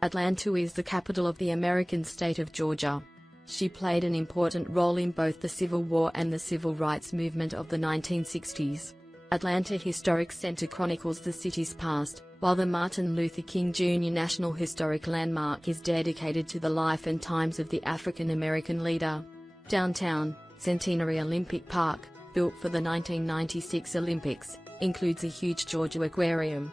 Atlanta is the capital of the American state of Georgia. She played an important role in both the Civil War and the Civil Rights Movement of the 1960s. Atlanta Historic Center chronicles the city's past, while the Martin Luther King Jr. National Historic Landmark is dedicated to the life and times of the African American leader. Downtown, Centenary Olympic Park, built for the 1996 Olympics, includes a huge Georgia aquarium.